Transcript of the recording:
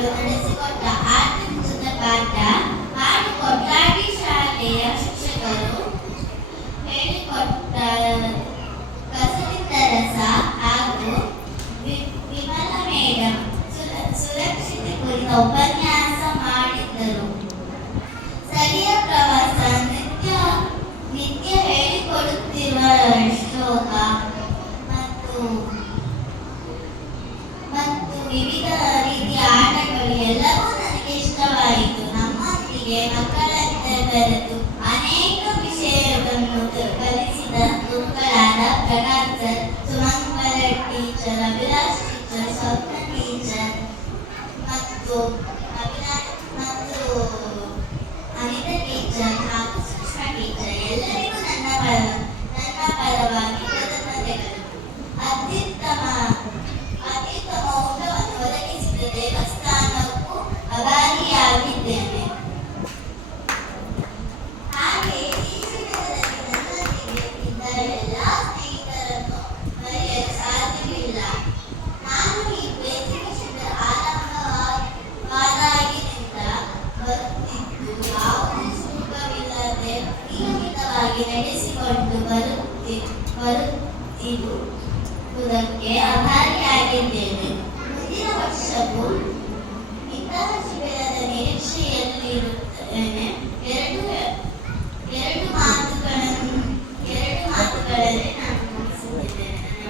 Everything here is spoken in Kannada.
ಶಿಕ್ಷಕರು ನಡೆಸಿಕೊಟ್ಟ ಆಟದ ಪಾಠ ಹಾಡು ಕೊಟ್ಟಾಡಿ ಶಾಲೆಯ ಶಿಕ್ಷಕರು ಹೇಳಿಕೊಟ್ಟ ಕಸದಿಂದ ರಸ ಹಾಗೂ ವಿಮಲ ಮೇಡಂ ಸುರಕ್ಷತೆ ಕುರಿತ ಉಪನ್ಯಾಸ ಮಾಡಿದ್ದರು. ಸ್ಥಳೀಯ ಪ್ರವಾಸ ನಿತ್ಯ ಹೇಳಿಕೊಡುತ್ತಿರುವ ಶ್ಲೋಕ ಮತ್ತು ವಿವಿಧ ರೀತಿಯ ಆಟಗಳು ಎಲ್ಲವೂ ನನಗೆ ಇಷ್ಟವಾಯಿತು. ನಮ್ಮೊಂದಿಗೆ ಮಕ್ಕಳಂತೆ ಬೆರೆತು ಅನೇಕ ವಿಷಯವನ್ನು ಕಲಿಸಿದ ಗುರುಗಳಾದ ಪ್ರಕಾಶ್ ಸರ್, ಸುಮಂಗಲ ಟೀಚರ್, ಅಭಿಲಾಷ್ ಟೀಚರ್, ಸ್ವಪ್ನ ಟೀಚರ್ ಮತ್ತು ಅನಿತಾ ಟೀಚರ್ ಹಾಗೂ ಸುಷ್ಮಾ ಟೀಚರ್ ಎಲ್ಲರಿಗೂ ನನ್ನ ಪರವಾಗಿ ಕೃತಜ್ಞತೆಗಳು. ಅತ್ಯುತ್ತಮ ಊಟವನ್ನು ಒದಗಿಸಿದ ದೇವಸ್ಥಾನಕ್ಕೂ ಆಭಾರಿಯಾಗಿದ್ದೇನೆ. ಹಾಗೆಯೇ ಈ ಶಿಬಿರದಲ್ಲಿ ನನ್ನೊಂದಿಗೆ ಇದ್ದ ಎಲ್ಲ ಸ್ನೇಹಿತರನ್ನು ಮರೆಯಲು ಸಾಧ್ಯವಿಲ್ಲ. ನಾನು ಈ ಬೇಸಿಗೆ ಶಿಬಿರ ಆರಂಭವಾದಾಗಿನಿಂದ ಬರುತ್ತಿದ್ದು ಯಾವುದೇ ಶುಲ್ಕವಿಲ್ಲದೆ ನಿಯಮಿತವಾಗಿ ನಡೆಸಿಕೊಂಡು ಬರುತ್ತಿರುವುದಕ್ಕೆ ಆಭಾರಿಯಾಗಿದ್ದೇನೆ. ಮುಂದಿನ ವರ್ಷವೂ ಇಂತಹ ಶಿಬಿರದ ನಿರೀಕ್ಷೆಯಲ್ಲಿರುತ್ತೇನೆ. ಎರಡು ಮಾತುಗಳಲ್ಲಿ